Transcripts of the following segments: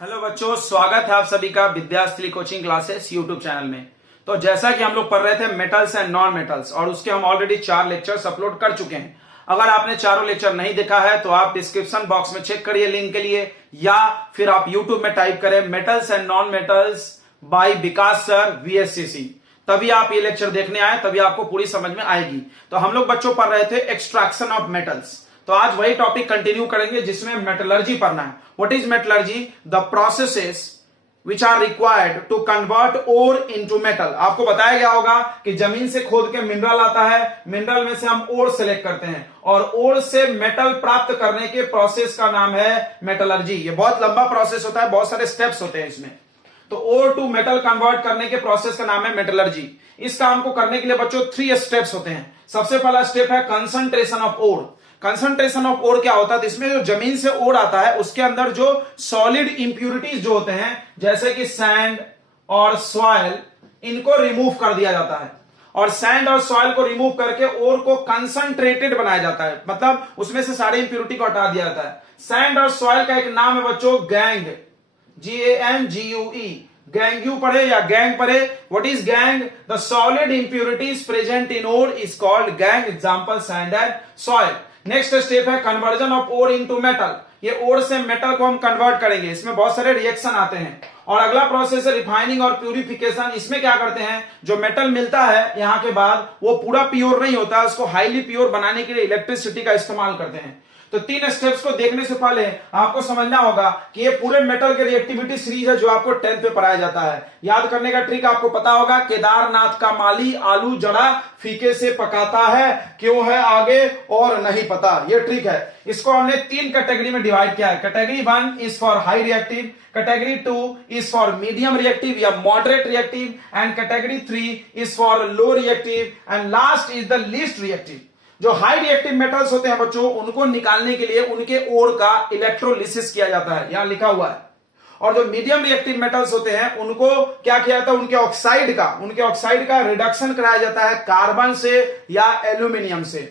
Hello बच्चों, स्वागत है आप सभी का विद्यास्थली कोचिंग क्लासेस यूट्यूब चैनल में। तो जैसा कि हम लोग पढ़ रहे थे मेटल्स एंड नॉन मेटल्स, और उसके हम ऑलरेडी 4 लेक्चर्स अपलोड कर चुके हैं। अगर आपने चारों लेक्चर नहीं देखा है तो आप डिस्क्रिप्शन बॉक्स में चेक करिए लिंक के लिए, या फिर आप यूट्यूब में टाइप करें metals and non metals by Vikas sir VSCC, तभी आप ये लेक्चर देखने आए, तभी आपको पूरी समझ में आएगी। तो हम लोग बच्चों पढ़ रहे थे एक्सट्रैक्शन ऑफ मेटल्स, तो आज वही टॉपिक कंटिन्यू करेंगे जिसमें मेटलर्जी पढ़ना है। What is metallurgy? The processes which are required to convert ore into metal। आपको बताया गया होगा कि जमीन से खोद के मिनरल आता है, मिनरल में से हम ओर सेलेक्ट करते हैं और ओर से मेटल प्राप्त करने के प्रोसेस का नाम है मेटलर्जी। ये बहुत लंबा प्रोसेस होता है, बहुत सारे स्टेप्स होते हैं इसमें। तो ओर टू मेटल कन्वर्ट करने के प्रोसेस का नाम है मेटलर्जी। इस काम को करने के लिए बच्चों 3 स्टेप्स होते हैं। सबसे पहला स्टेप है concentration of ore. Concentration of ore क्या होता है? तो इसमें जो जमीन से ओर आता है उसके अंदर जो सॉलिड इंप्यूरिटीज जो होते हैं, जैसे कि सैंड और सॉइल, इनको रिमूव कर दिया जाता है। और सैंड और सॉइल को रिमूव करके ओर को कंसंट्रेटेड बनाया जाता है, मतलब उसमें से सारी इंप्यूरिटी को हटा दिया जाता है। सैंड और सॉइल का एक नाम है बच्चों गैंग, GANGUE। गैंग्यू पढ़े या गैंग पढ़े। What is gangue? The solid impurities present in ore is called gangue. Example sand and soil. Next step है conversion of ore into metal. ये ओर से मेटल को हम कन्वर्ट करेंगे, इसमें बहुत सारे रिएक्शन आते हैं। और अगला प्रोसेस है रिफाइनिंग और प्यूरिफिकेशन। इसमें क्या करते हैं, जो मेटल मिलता है यहां के बाद वो पूरा प्योर नहीं होता, उसको हाईली प्योर बनाने के लिए इलेक्ट्रिसिटी का इस्तेमाल करते हैं। तो 3 स्टेप्स को देखने से पहले आपको समझना होगा कि ये पूरे मेटल के रिएक्टिविटी सीरीज है जो आपको 10th में पढ़ाया जाता है। याद करने का ट्रिक आपको पता होगा, केदारनाथ का माली आलू जड़ा फीके से पकाता है, क्यों है आगे और नहीं पता। ये ट्रिक है। इसको हमने 3 कैटेगरी में डिवाइड किया है। Category 1 is for high reactive, category 2 is for medium reactive या moderate reactive, and category 3 is for low reactive, and last is the least reactive. जो हाई रिएक्टिव मेटल्स होते हैं बच्चों, उनको निकालने के लिए उनके ओर का इलेक्ट्रोलिसिस किया जाता है, यहां लिखा हुआ है। और जो मीडियम रिएक्टिव मेटल्स होते हैं उनको क्या किया जाता है, उनके ऑक्साइड का रिडक्शन कराया जाता है कार्बन से या एल्यूमिनियम से।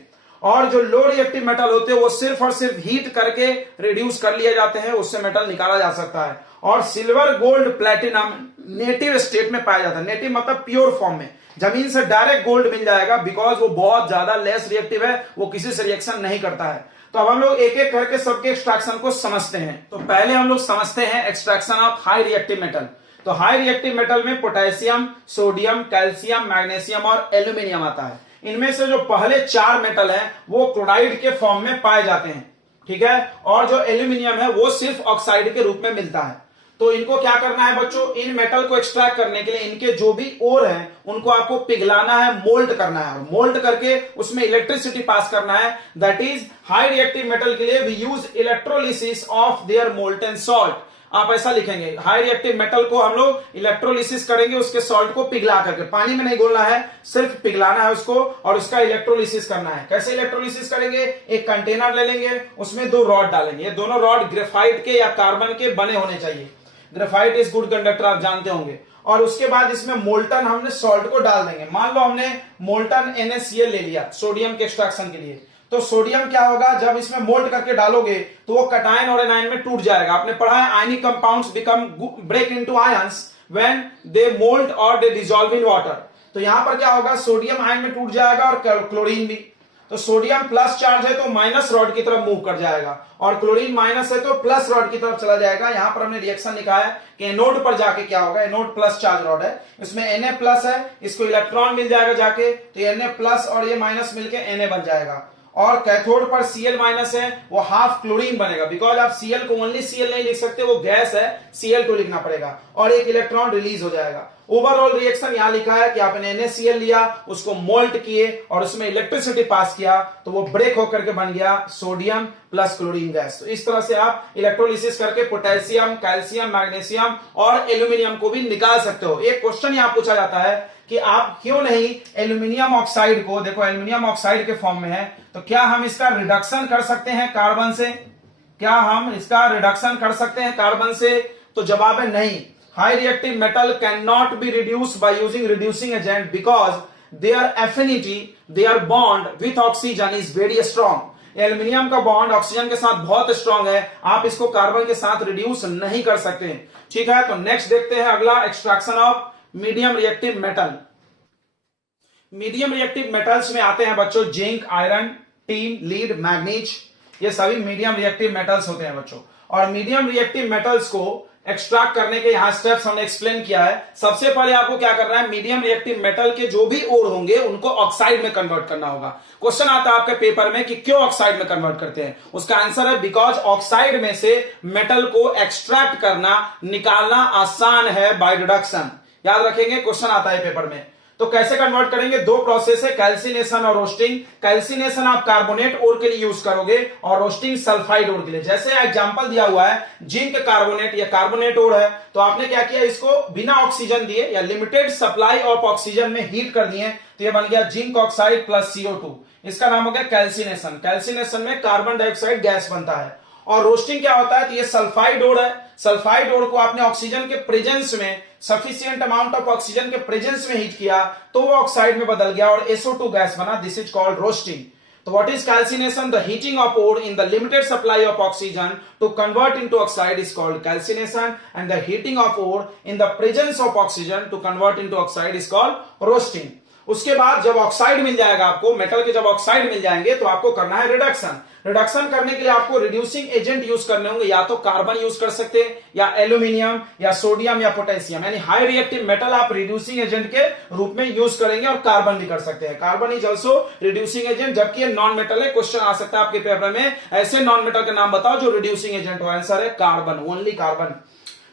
और जो लो रिएक्टिव मेटल होते हैं वो सिर्फ और सिर्फ हीट करके रिड्यूस कर लिए जाते हैं, उससे मेटल निकाला जा सकता है। और silver, gold, platinum native state में पाया जाता है। नेटिव मतलब प्योर फॉर्म में, जमीन से डायरेक्ट गोल्ड मिल जाएगा, बिकॉज वो बहुत ज्यादा लेस रिएक्टिव है, वो किसी से रिएक्शन नहीं करता है। तो अब हम लोग एक एक करके सबके एक्सट्रैक्शन को समझते हैं। तो पहले हम लोग समझते हैं extraction of high reactive metal. तो हाई रिएक्टिव मेटल में पोटेशियम, सोडियम, कैल्शियम, मैग्नीशियम और एल्यूमिनियम आता है। इनमें से जो पहले 4 मेटल हैं वो क्लोराइड के फॉर्म में पाए जाते हैं, ठीक है। और जो एल्यूमिनियम है वो सिर्फ ऑक्साइड के रूप में मिलता है। तो इनको क्या करना है बच्चों, इन मेटल को एक्सट्रैक्ट करने के लिए इनके जो भी ओर हैं उनको आपको पिघलाना है, मोल्ड करना है। मोल्ड करके उसमें इलेक्ट्रिसिटी पास करना है। That is high reactive metal के लिए we use electrolysis of their molten salt. आप ऐसा लिखेंगे, हाई रिएक्टिव मेटल को हम लोग इलेक्ट्रोलिसिस करेंगे, उसके सॉल्ट को पिघला करके, पानी में नहीं घोलना है, सिर्फ पिघलाना है उसको और उसका इलेक्ट्रोलिसिस करना है। कैसे इलेक्ट्रोलिसिस करेंगे? एक कंटेनर ले लेंगे, उसमें 2 रॉड डालेंगे। ये दोनों रॉड ग्रेफाइट के या कार्बन के बने होने चाहिए। ग्रेफाइट इज गुड कंडक्टर, आप जानते होंगे। और उसके बाद इसमें मोल्टन हमने सॉल्ट को डाल देंगे। मान लो हमने मोल्टन NaCl ले लिया सोडियम के एक्सट्रैक्शन के लिए। तो सोडियम क्या होगा, जब इसमें मोल्ट करके डालोगे तो वो कटायन और एनायन में टूट जाएगा। आपने पढ़ा है ionic compounds become break into ions when they melt और दे डिसॉल्व इन वाटर। तो यहां पर क्या होगा, सोडियम आयन में टूट जाएगा और क्लोरीन भी। तो सोडियम प्लस चार्ज है तो माइनस रॉड की तरफ मूव कर जाएगा, और क्लोरीन माइनस है तो प्लस रॉड की तरफ चला जाएगा। यहां पर हमने रिएक्शन लिखा है कि एनोड पर जाके क्या होगा, एनोड प्लस चार्ज रॉड है, इसमें Na प्लस है, इसको इलेक्ट्रॉन मिल जाएगा जाके, तो Na प्लस और ये माइनस मिलके Na बन जाएगा। और कैथोड पर Cl माइनस है, वो हाफ क्लोरीन बनेगा, बिकॉज आप Cl को ओनली Cl नहीं लिख सकते, वो गैस है, Cl2 लिखना पड़ेगा, और एक इलेक्ट्रॉन रिलीज हो जाएगा। ओवरऑल रिएक्शन यहां लिखा है कि आपने NaCl लिया, उसको मोल्ट किए और उसमें इलेक्ट्रिसिटी पास किया, तो वो ब्रेक होकर के बन गया सोडियम प्लस क्लोरीन गैस। तो इस तरह से आप इलेक्ट्रोलिसिस करके पोटेशियम, कैल्शियम, मैग्नीशियम और एल्यूमिनियम को भी निकाल सकते हो। एक क्वेश्चन यहां पूछा जाता है कि आप क्यों नहीं एल्यूमिनियम ऑक्साइड को, देखो एल्यूमिनियम ऑक्साइड के फॉर्म में है, तो क्या हम इसका रिडक्शन कर सकते हैं कार्बन से? क्या हम इसका रिडक्शन कर सकते हैं कार्बन से? तो जवाब है नहीं। High reactive metal cannot be reduced by using reducing agent because their affinity, their bond with oxygen is very strong. Aluminium का बॉन्ड ऑक्सीजन के साथ बहुत स्ट्रांग है, आप इसको कार्बन के साथ रिड्यूस नहीं कर सकते। ठीक है, तो नेक्स्ट देखते हैं अगला extraction of medium reactive metal. Medium reactive metals में आते हैं बच्चों zinc, iron, tin, lead, manganese, ये सभी मीडियम रिएक्टिव मेटल्स होते हैं बच्चों। और मीडियम रिएक्टिव मेटल्स को एक्सट्रैक्ट करने के यहां स्टेप्स हमने एक्सप्लेन किया है। सबसे पहले आपको क्या करना है, मीडियम रिएक्टिव मेटल के जो भी ओर होंगे उनको ऑक्साइड में कन्वर्ट करना होगा। क्वेश्चन आता है आपके पेपर में कि क्यों ऑक्साइड में कन्वर्ट करते हैं, उसका आंसर है बिकॉज ऑक्साइड में से मेटल को एक्सट्रैक्ट करना, निकालना आसान है बाय रिडक्शन। याद रखेंगे, क्वेश्चन आता है पेपर में। तो कैसे कन्वर्ट करेंगे, दो प्रोसेस है, कैल्सिनेशन और रोस्टिंग। कैल्सिनेशन आप कार्बोनेट ओर के लिए यूज करोगे और रोस्टिंग सल्फाइड ओर के लिए। जैसे एग्जांपल दिया हुआ है जिंक कार्बोनेट, या कार्बोनेट ओर है, तो आपने क्या किया, इसको बिना ऑक्सीजन दिए या लिमिटेड सप्लाई ऑफ ऑक्सीजन में हीट कर दिए, तो ये बन गया जिंक ऑक्साइड प्लस CO2। इसका नाम हो गया कैल्सिनेशन। कैल्सिनेशन में कार्बन डाइऑक्साइड गैस बनता है। और रोस्टिंग क्या होता है, तो ये सल्फाइड ओर है। सल्फाइड ओर को आपने ऑक्सीजन के प्रेजेंस में, सफिशिएंट अमाउंट ऑफ ऑक्सीजन के प्रेजेंस में हीट किया तो वो ऑक्साइड में बदल गया और SO2 गैस बना। This is called roasting. तो what is calcination, the heating of ore in the limited supply of oxygen to convert into oxide is called calcination, and the heating of ore in the presence of oxygen to convert into oxide is called roasting. उसके बाद जब oxide मिल जाएगा आपको, metal के जब oxide मिल जाएंगे तो आपको करना है रिडक्शन। रिडक्शन करने के लिए आपको रिड्यूसिंग एजेंट यूज करने होंगे, या तो कार्बन यूज कर सकते हैं, या एल्यूमिनियम, या सोडियम, या पोटेशियम। यानी हाई रिएक्टिव मेटल आप रिड्यूसिंग एजेंट के रूप में यूज करेंगे, और कार्बन भी कर सकते हैं। Carbon is also reducing agent, जबकि ये नॉन मेटल है। क्वेश्चन आ सकता है आपके पेपर में, ऐसे नॉन मेटल का नाम बताओ जो रिड्यूसिंग एजेंट हो। आंसर है कार्बन, ओनली कार्बन।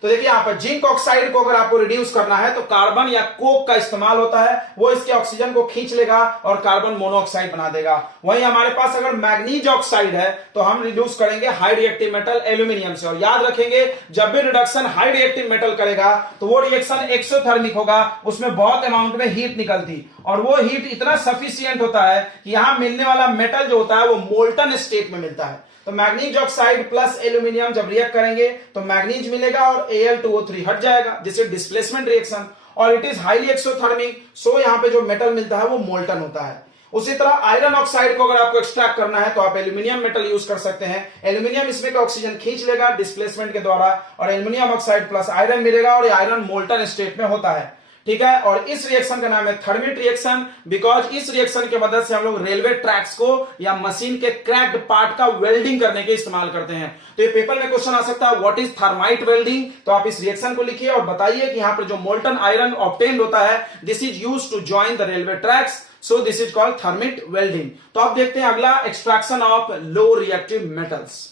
तो देखिए यहां पर जिंक ऑक्साइड को अगर आपको रिड्यूस करना है तो कार्बन या कोक का इस्तेमाल होता है, वो इसके ऑक्सीजन को खींच लेगा और कार्बन मोनोऑक्साइड बना देगा। वहीं हमारे पास अगर मैग्नीज ऑक्साइड है तो हम रिड्यूस करेंगे हाई रिएक्टिव मेटल एल्यूमिनियम से। और याद रखेंगे, जब भी रिडक्शन हाई रिएक्टिव मेटल करेगा तो वो रिएक्शन एक्सोथर्मिक होगा, उसमें बहुत अमाउंट में हीट निकलती, और वो हीट इतना सफिशियंट होता है कि यहां मिलने वाला मेटल जो होता है वो मोल्टन स्टेट में मिलता है। तो मैग्नीज ऑक्साइड प्लस एल्यूमिनियम जब रिएक्ट करेंगे तो मैग्नीज मिलेगा और Al2O3 हट जाएगा, जिससे डिस्प्लेसमेंट रिएक्शन, और इट इज हाईली एक्सोथर्मिक, सो यहां पे जो मेटल मिलता है वो मोल्टन होता है। उसी तरह आयरन ऑक्साइड को अगर आपको एक्सट्रैक्ट करना है तो आप एल्यूमिनियम मेटल यूज कर सकते हैं। एल्यूमिनियम इसमें का ऑक्सीजन खींच लेगा डिस्प्लेसमेंट के द्वारा, और एल्यूमिनियम ऑक्साइड प्लस आयरन मिलेगा और आयरन मोल्टन स्टेट में होता है। ठीक है, और इस रिएक्शन का नाम है थर्मिट रिएक्शन, बिकॉज इस रिएक्शन की मदद से हम लोग रेलवे ट्रैक्स को या मशीन के क्रैक्ड पार्ट का वेल्डिंग करने के इस्तेमाल करते हैं। तो ये पेपर में क्वेश्चन आ सकता है व्हाट इज थर्माइट वेल्डिंग, तो आप इस रिएक्शन को लिखिए और बताइए कि यहां पर जो मोल्टन आयरन ऑब्टेन्ड होता है, this is used to join the railway tracks, so this is called thermite welding. तो आप देखते हैं अगला extraction of low reactive metals.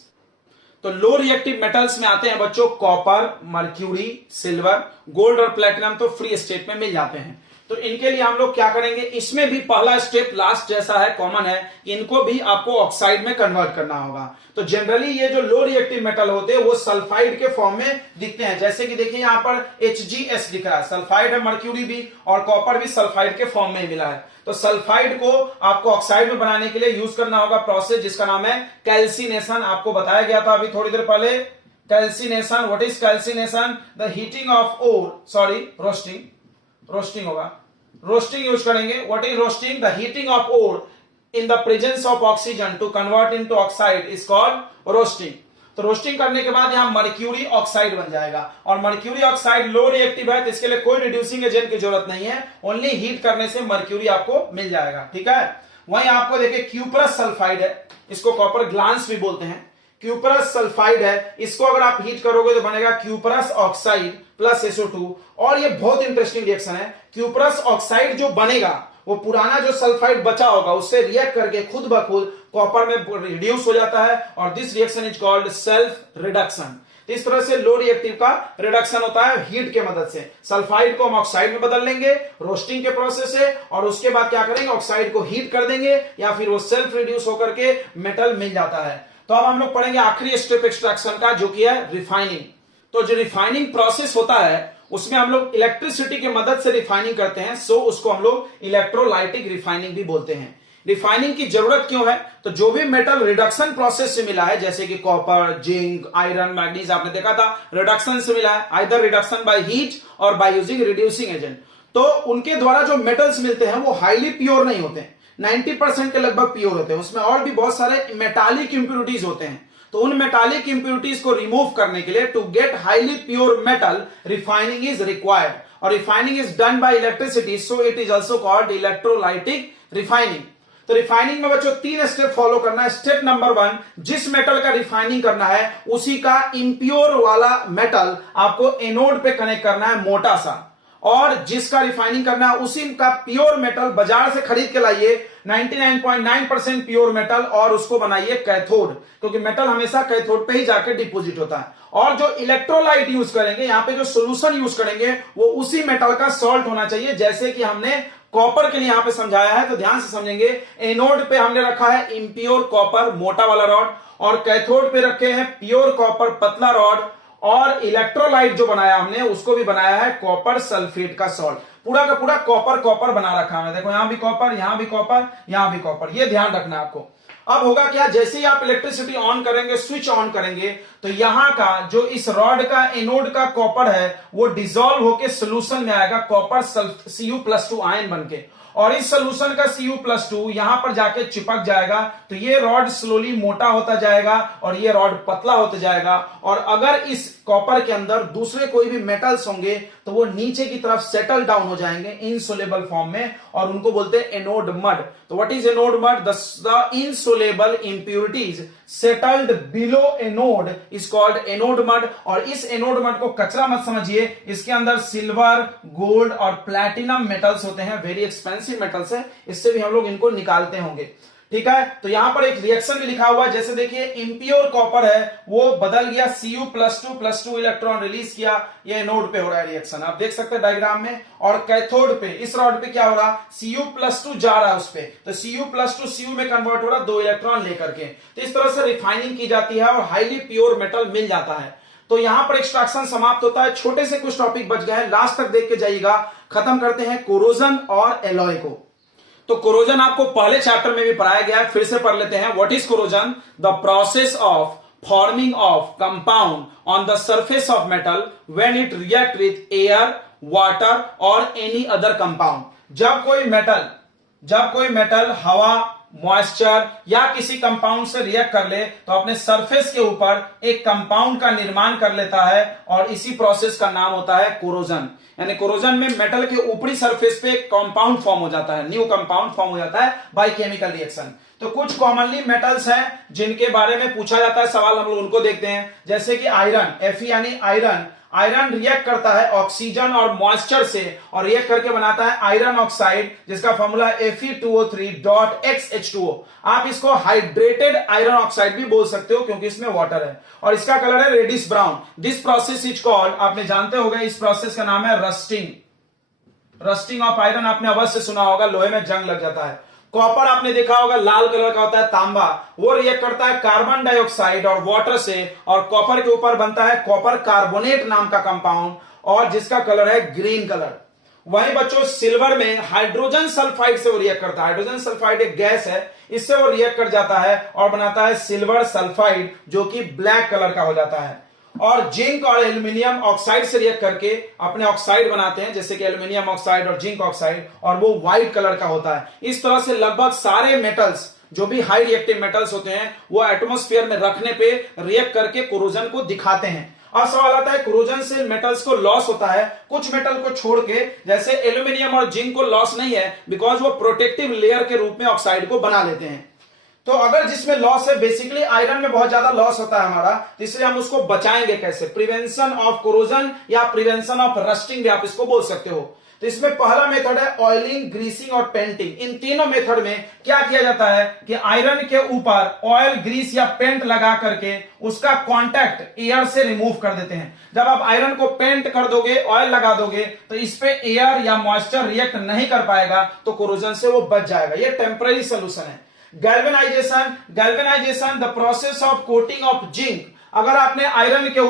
तो लो रिएक्टिव मेटल्स में आते हैं बच्चों कॉपर, मर्क्यूरी, सिल्वर, गोल्ड और प्लेटिनम तो फ्री स्टेट में मिल जाते हैं। तो इनके लिए हम लोग क्या करेंगे, इसमें भी पहला स्टेप लास्ट जैसा है, कॉमन है, इनको भी आपको ऑक्साइड में कन्वर्ट करना होगा। तो जनरली ये जो लो रिएक्टिव मेटल होते हैं वो सल्फाइड के फॉर्म में दिखते हैं, जैसे कि देखिए यहां पर HgS दिख रहा है, सल्फाइड है, मर्क्यूरी भी, और कॉपर भी सल्फाइड के फॉर्म में मिला है। तो सल्फाइड को आपको ऑक्साइड में बनाने के लिए यूज करना होगा प्रोसेस जिसका नाम है कैल्सिनेशन। आपको बताया गया था अभी थोड़ी देर पहले, calcination. What is calcination, the heating of ore, sorry roasting होगा, रोस्टिंग यूज करेंगे। What is roasting, the heating of ore in the presence of oxygen to convert into oxide is called roasting. तो roasting करने के बाद यहां mercury oxide बन जाएगा, और मर्क्यूरी ऑक्साइड लो रिएक्टिव है तो इसके लिए कोई रिड्यूसिंग एजेंट की जरूरत नहीं है, ओनली हीट करने से मर्क्यूरी आपको मिल जाएगा। ठीक है, वहीं आपको देखिए क्यूपरस सल्फाइड है, इसको कॉपर ग्लांस भी बोलते हैं। क्यूपरस सल्फाइड है, इसको अगर आप हीट करोगे तो बनेगा क्यूपरस ऑक्साइड प्लस SO2। और ये बहुत इंटरेस्टिंग रिएक्शन है। क्यूपरस ऑक्साइड जो बनेगा वो पुराना जो सल्फाइड बचा होगा उससे रिएक्ट करके खुद ब खुद कॉपर में रिड्यूस हो जाता है, और this reaction is called self reduction. इस तरह से लो रिएक्टिव का रिडक्शन होता है हीट के मदद से। सल्फाइड को हम ऑक्साइड में बदल लेंगे रोस्टिंग के प्रोसेस से, और उसके बाद क्या करेंगे, ऑक्साइड को हीट कर देंगे या फिर वो सेल्फ रिड्यूस होकर के मेटल मिल जाता है। तो अब हम लोग पढ़ेंगे आखिरी स्टेप एक्सट्रैक्शन का, जो कि है रिफाइनिंग। तो जो रिफाइनिंग प्रोसेस होता है उसमें हम लोग इलेक्ट्रिसिटी की मदद से रिफाइनिंग करते हैं, सो उसको हम लोग इलेक्ट्रोलाइटिक रिफाइनिंग भी बोलते हैं। रिफाइनिंग की जरूरत क्यों है, तो जो भी मेटल रिडक्शन प्रोसेस से मिला है, जैसे कि कॉपर, जिंक, आयरन, मैग्नीज आपने देखा था रिडक्शन से मिला है, आइदर रिडक्शन बाय हीट और बाय यूजिंग रिड्यूसिंग एजेंट, तो उनके द्वारा जो मेटल्स मिलते हैं वो हाईली प्योर नहीं होते हैं। 90% के लगभग प्योर होते हैं, उसमें और भी बहुत सारे मेटालिक इंप्योरिटीज होते हैं। तो उन मेटालिक इंप्योरिटीज को रिमूव करने के लिए to get highly pure metal refining is required, और refining is done by electricity, so it is also called electrolytic refining. तो रिफाइनिंग में बच्चों 3 स्टेप फॉलो करना है। स्टेप नंबर 1, जिस मेटल का रिफाइनिंग करना है उसी का इंप्योर वाला मेटल आपको एनोड पे कनेक्ट करना है मोटा सा, और जिसका रिफाइनिंग करना है उसी का प्योर मेटल बाजार से खरीद के लाइए 99.9% प्योर मेटल, और उसको बनाइए कैथोड, क्योंकि मेटल हमेशा कैथोड पे ही जाकर डिपोजिट होता है। और जो इलेक्ट्रोलाइट यूज करेंगे, यहां पे जो सोल्यूशन यूज करेंगे वो उसी मेटल का सॉल्ट होना चाहिए, जैसे कि हमने कॉपर के लिए यहां पे समझाया है। तो ध्यान से समझेंगे, एनोड पे हमने रखा है इंप्योर कॉपर मोटा वाला रॉड, और कैथोड पे रखे हैं प्योर कॉपर पतला रॉड, और इलेक्ट्रोलाइट जो बनाया हमने उसको भी बनाया है कॉपर सल्फेट का सॉल्ट। पूरा का पूरा कॉपर कॉपर बना रखा है। देखो यहां भी कॉपर, यहां भी कॉपर, यहां भी कॉपर, ये ध्यान रखना है आपको। अब होगा क्या, जैसे ही आप इलेक्ट्रिसिटी ऑन करेंगे, स्विच ऑन करेंगे, तो यहां का जो इस रॉड का एनोड का कॉपर है वो डिसॉल्व होकर सोल्यूशन में आएगा कॉपर Cu+2 आयन बनके, और इस सोल्यूशन का Cu+2 यहां पर जाके चिपक जाएगा। तो ये रॉड स्लोली मोटा होता जाएगा और ये रॉड पतला होता जाएगा, और अगर इस कॉपर के अंदर दूसरे कोई भी मेटल्स होंगे तो वो नीचे की तरफ सेटल डाउन हो जाएंगे इनसोलेबल फॉर्म में, और उनको बोलते हैं एनोड मड। तो what is anode mud? The insoluble impurities settled below anode is called anode mud. और इस एनोड मड को कचरा मत समझिए, इसके अंदर सिल्वर, गोल्ड और प्लैटिनम मेटल्स होते हैं, वेरी एक्सपेंसिव मेटल्स है, इससे भी हम लोग इनको निकालते होंगे। ठीक है, तो यहां पर एक रिएक्शन भी लिखा हुआ है, जैसे देखिए इंप्योर कॉपर है वो बदल गया Cu+2+2 इलेक्ट्रॉन रिलीज किया, ये एनोड पे हो रहा है रिएक्शन, आप देख सकते हैं डायग्राम में। और कैथोड पे, इस रॉड पे क्या हो रहा, Cu+2 जा रहा है उस पे, तो Cu+2 Cu में कन्वर्ट हो रहा 2 इलेक्ट्रॉन लेकर के। तो इस तरह से रिफाइनिंग की जाती है और हाईली प्योर मेटल मिल जाता है। तो यहां पर एक्सट्रैक्शन समाप्त होता है। छोटे से कुछ टॉपिक बच गए हैं, लास्ट तक देख के जाइएगा। खत्म करते हैं कोरोजन और एलॉय को। तो कोरोजन आपको पहले चैप्टर में भी पढ़ाया गया है, फिर से पढ़ लेते हैं। What is corrosion? The process of forming of compound on the surface of metal when it react with air, water और एनी अदर कंपाउंड। जब कोई मेटल हवा, मॉइस्चर या किसी कंपाउंड से रिएक्ट कर ले तो अपने सरफेस के ऊपर एक कंपाउंड का निर्माण कर लेता है, और इसी प्रोसेस का नाम होता है कोरोजन। यानी कोरोजन में मेटल के ऊपरी सरफेस पे एक कंपाउंड फॉर्म हो जाता है, न्यू कंपाउंड फॉर्म हो जाता है बाय केमिकल रिएक्शन। तो कुछ कॉमनली मेटल्स हैं जिनके बारे में पूछा जाता है सवाल, हम लोग उनको देखते हैं। जैसे कि आयरन, Fe यानी आयरन। आयरन रिएक्ट करता है ऑक्सीजन और मॉइस्चर से, और रिएक्ट करके बनाता है आयरन ऑक्साइड, जिसका फॉर्मूला Fe2O3.XH2O। आप इसको हाइड्रेटेड आयरन ऑक्साइड भी बोल सकते हो क्योंकि इसमें वाटर है, और इसका कलर है reddish brown. This process is called, आपने जानते होंगे इस प्रोसेस का नाम है रस्टिंग। रस्टिंग ऑफ आयरन आपने अवश्य सुना होगा, लोहे में जंग लग जाता है। कॉपर आपने देखा होगा लाल कलर का होता है, तांबा, वो रिएक्ट करता है कार्बन डाइऑक्साइड और वाटर से, और कॉपर के ऊपर बनता है कॉपर कार्बोनेट नाम का कंपाउंड, और जिसका कलर है ग्रीन कलर। वहीं बच्चों सिल्वर में हाइड्रोजन सल्फाइड से वो रिएक्ट करता है। हाइड्रोजन सल्फाइड एक गैस है, इससे वो रिएक्ट कर जाता है और बनाता है सिल्वर सल्फाइड, जो कि ब्लैक कलर का हो जाता है। और जिंक और एल्यूमिनियम ऑक्साइड से रिएक्ट करके अपने ऑक्साइड बनाते हैं, जैसे कि एल्यूमिनियम ऑक्साइड और जिंक ऑक्साइड, और वो व्हाइट कलर का होता है। इस तरह से लगभग सारे मेटल्स जो भी हाई रिएक्टिव मेटल्स होते हैं वो एटमॉस्फेयर में रखने पे रिएक्ट करके कोरोजन को दिखाते हैं। अब सवाल आता है कोरोजन से मेटल्स को लॉस होता है, कुछ मेटल को छोड़ के, जैसे एल्यूमिनियम और जिंक को लॉस नहीं है, बिकॉज वो प्रोटेक्टिव लेयर के रूप में ऑक्साइड को बना लेते हैं। तो अगर जिसमें लॉस है, बेसिकली आयरन में बहुत ज्यादा लॉस होता है हमारा, तो इसलिए हम उसको बचाएंगे कैसे? प्रिवेंशन ऑफ कोरोजन या प्रिवेंशन ऑफ रस्टिंग भी आप इसको बोल सकते हो। तो इसमें पहला मेथड है ऑयलिंग, ग्रीसिंग और पेंटिंग। इन तीनों मेथड में क्या किया जाता है कि आयरन के ऊपर ऑयल, ग्रीस या पेंट लगा करके उसका कांटेक्ट एयर से रिमूव कर देते हैं। जब आप आयरन को पेंट कर दोगे, ऑयल लगा दोगे, तो इस पे एयर या मॉइस्चर रिएक्ट नहीं कर पाएगा, तो कोरोजन से वो बच जाएगा। ये टेम्पररी सोल्यूशन है। Galvanisation the process of coating of zinc. अगर आपने आयरन के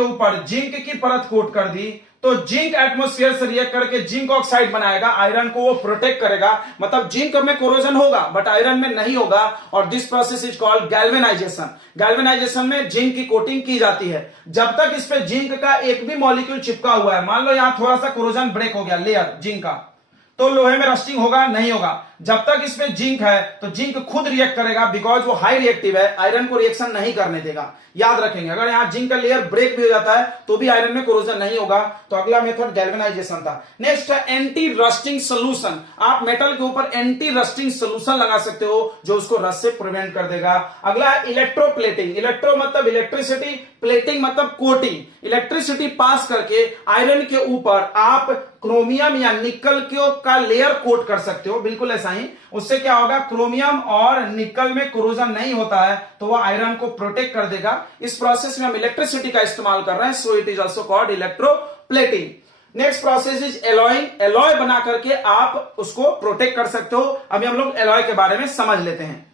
ऊपर जिंक की परत कोट कर दी, तो जिंक एटमॉस्फेयर से रिएक्ट करके जिंक ऑक्साइड बनाएगा, आयरन को वो प्रोटेक्ट करेगा। मतलब जिंक में कोरोजन होगा बट आयरन में नहीं होगा, और this process is called galvanisation. Galvanisation में जिंक की कोटिंग की जाती है। जब तक इस पे जिंक का एक भी मॉलिक्यूल चिपका हुआ है, मान लो यहां थोड़ा सा कोरोजन ब्रेक हो गया लेयर जिंक का, तो लोहे में रस्टिंग होगा नहीं होगा। जब तक इसमें जिंक है तो जिंक खुद रिएक्ट करेगा, बिकॉज वो हाई रिएक्टिव है, आयरन को रिएक्शन नहीं करने देगा। याद रखेंगे, अगर यहां जिंक का लेयर ब्रेक भी हो जाता है तो भी आयरन में कोरोजन नहीं होगा। तो अगला मेथड गैल्वेनाइजेशन था। नेक्स्ट है एंटी रस्टिंग सोल्यूशन। आप मेटल के ऊपर एंटी रस्टिंग सोल्यूशन लगा सकते हो जो उसको रस्ट से प्रिवेंट कर देगा। अगला है इलेक्ट्रोप्लेटिंग। इलेक्ट्रो मतलब इलेक्ट्रिसिटी, प्लेटिंग मतलब कोटिंग। इलेक्ट्रिसिटी पास करके आयरन के ऊपर आप क्रोमियम या निकल का लेयर कोट कर सकते हो, बिल्कुल ऐसा ही। उससे क्या होगा, क्रोमियम और निकल में कोरोजन नहीं होता है तो वह आयरन को प्रोटेक्ट कर देगा। इस प्रोसेस में हम इलेक्ट्रिसिटी का इस्तेमाल कर रहे हैं, सो it is also called electroplating. Next process is alloying. Alloy बना करके आप उसको प्रोटेक्ट कर सकते हो। अभी हम लोग एलॉय के बारे में समझ लेते हैं।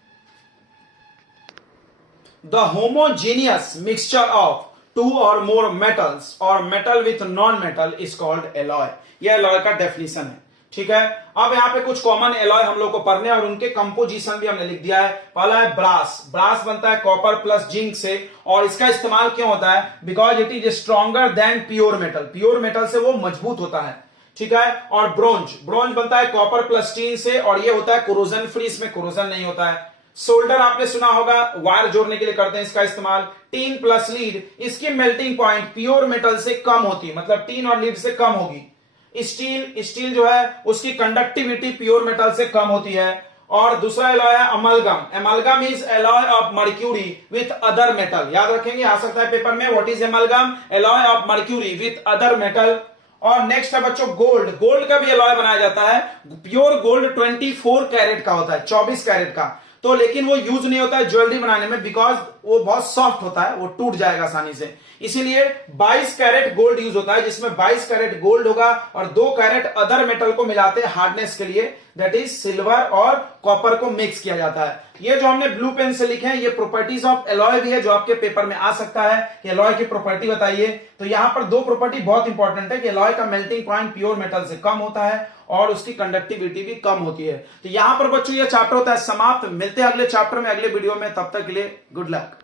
The homogeneous mixture of two or more metals or metal with non metal is called alloy. यह एलॉय का डेफिनेशन है, ठीक है। अब यहाँ पे कुछ कॉमन एलॉय हम लोग को पढ़ने हैं और उनके कंपोजिशन भी हमने लिख दिया है। पहला है ब्रास। ब्रास बनता है कॉपर प्लस जिंक से, और इसका इस्तेमाल क्यों होता है, because it is stronger than pure metal. Pure metal से वो मजबूत होता है, ठीक है। और ब्रोंज। ब्रोंज बनता है कॉपर प्लस टीन से, और ये होता है कोरोजन फ्री, इसमें कोरोजन नहीं होता है। सोल्डर आपने सुना होगा, वायर जोड़ने के लिए करते हैं इसका इस्तेमाल। टीन प्लस लीड, इसकी मेल्टिंग पॉइंट प्योर मेटल से कम होती है, मतलब टीन और लीड से कम होगी। स्टील जो है उसकी कंडक्टिविटी प्योर मेटल से कम होती है। और दूसरा एलॉय है amalgam. Amalgam is alloy of mercury with other metal. याद रखेंगे, आ सकता है पेपर में, what is amalgam, alloy of mercury with other metal. और नेक्स्ट है बच्चों गोल्ड। गोल्ड का भी एलॉय बनाया जाता है। प्योर गोल्ड 24 कैरेट का होता है, 24 कैरेट का। तो लेकिन वो यूज नहीं होता है ज्वेलरी बनाने में, बिकॉज वो बहुत सॉफ्ट होता है, वो टूट जाएगा आसानी से। इसीलिए 22 कैरेट गोल्ड यूज होता है, जिसमें 22 कैरेट गोल्ड होगा और 2 कैरेट अदर मेटल को मिलाते हैं हार्डनेस के लिए, दैट इज सिल्वर और कॉपर को मिक्स किया जाता है। ये जो हमने ब्लू पेन से लिखे हैं ये प्रॉपर्टीज ऑफ एलॉय भी है, जो आपके पेपर में आ सकता है कि एलॉय की प्रॉपर्टी बताइए। तो यहां पर 2 प्रॉपर्टी बहुत इंपॉर्टेंट है कि एलॉय का मेल्टिंग पॉइंट प्योर मेटल से कम होता है और उसकी कंडक्टिविटी भी कम होती है। तो यहां पर बच्चों ये चैप्टर होता है समाप्त। मिलते हैं अगले चैप्टर में, अगले वीडियो में, तब तक के लिए गुड लक।